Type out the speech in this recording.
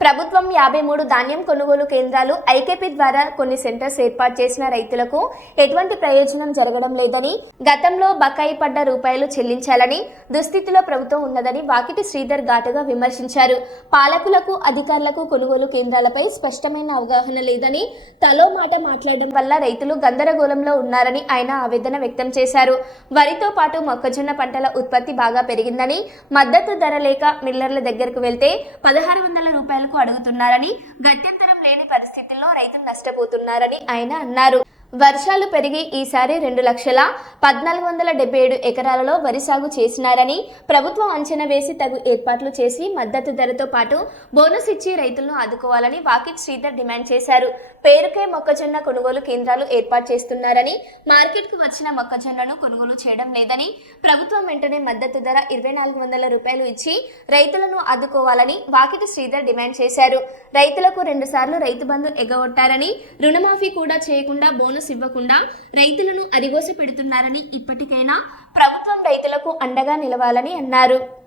ప్రభుత్వం యాభై మూడు ధాన్యం కొనుగోలు కేంద్రాలు ఐకేపీ ద్వారా కొన్ని సెంటర్స్ ఏర్పాటు చేసిన రైతులకు ఎటువంటి ప్రయోజనం జరగడం లేదని గతంలో బకాయి పడ్డ రూపాయలు చెల్లించాలని దుస్థితిలో ప్రభుత్వం ఉన్నదని వాకిటి శ్రీధర్ ఘాటుగా విమర్శించారు. పాలకులకు అధికారులకు కొనుగోలు కేంద్రాలపై స్పష్టమైన అవగాహన లేదని తలో మాట మాట్లాడడం వల్ల రైతులు గందరగోళంలో ఉన్నారని ఆయన ఆవేదన వ్యక్తం చేశారు. వరితో పాటు మొక్కజొన్న పంటల ఉత్పత్తి బాగా పెరిగిందని మద్దతు ధర లేక మిల్లర్ల దగ్గరకు వెళ్తే పదహారు వందల రూపాయలు రూపాయలకు అడుగుతున్నారని గత్యంతరం లేని పరిస్థితుల్లో రైతులు నష్టపోతున్నారని ఆయన అన్నారు. వర్షాలు పెరిగి ఈసారి రెండు లక్షల పద్నాలుగు వందల డెబ్బై ఏడు ఎకరాలలో వరి సాగు చేసినారని ప్రభుత్వం అంచనా వేసి తగు ఏర్పాట్లు చేసి మద్దతు ధరతో పాటు బోనస్ ఇచ్చి రైతులను ఆదుకోవాలని వాకిట్ శ్రీధర్ డిమాండ్ చేశారు. పేరుకే మొక్కజొన్న కొనుగోలు కేంద్రాలు ఏర్పాటు చేస్తున్నారని మార్కెట్కు వచ్చిన మొక్కజొన్నను కొనుగోలు చేయడం లేదని ప్రభుత్వం వెంటనే మద్దతు ధర ఇరవై నాలుగు వందల రూపాయలు ఇచ్చి రైతులను ఆదుకోవాలని వాకిట్ శ్రీధర్ డిమాండ్ చేశారు. రైతులకు రెండుసార్లు రైతు బంధు ఎగగొట్టారని రుణమాఫీ కూడా చేయకుండా బోనస్ బోనస్ ఇవ్వకుండా రైతులను అరిగోస పెడుతున్నారని ఇప్పటికైనా ప్రభుత్వం రైతులకు అండగా నిలవాలని అన్నారు.